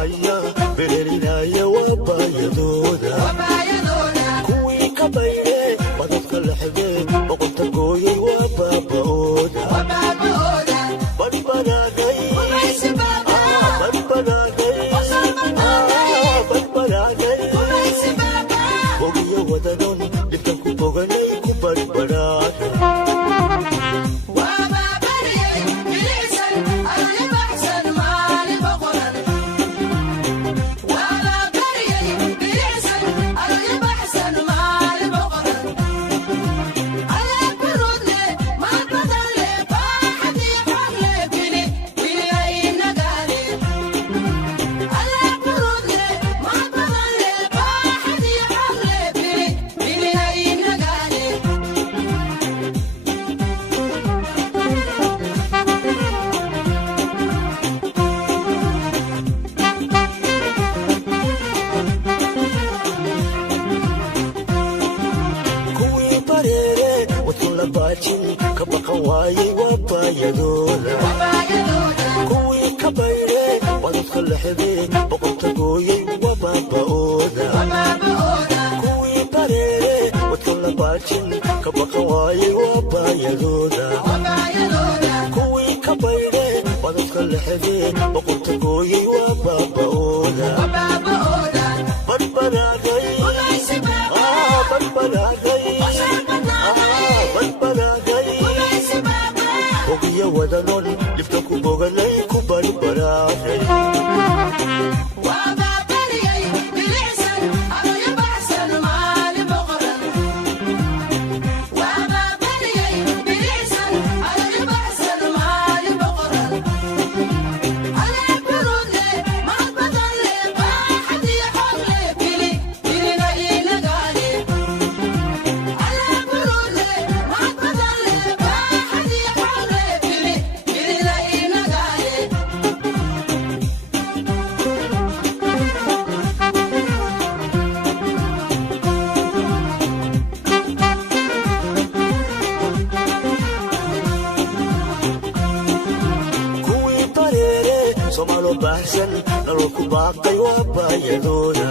baxaya berelinaya wabayadooda kuwii ka bayre badadka lexde boqonta gooyay wabaaba'ooda badbadaagay bogiyo wadanon dhibkan ku boganay ku badbadaada kuwii ka bayre badadka lexde boqonta gooyay wabaaba'ooda kuwii bareere wadka la baajin ka baqan waayay wabaayadooda kuwii ka bayre badadka lexde boqonta gooyay wabaaba'ooda badbadaagay bogiyo wadanon dhibkan ku boganay ku badbadaaday Somalo bahsan naloo ku baaqay wabayadooda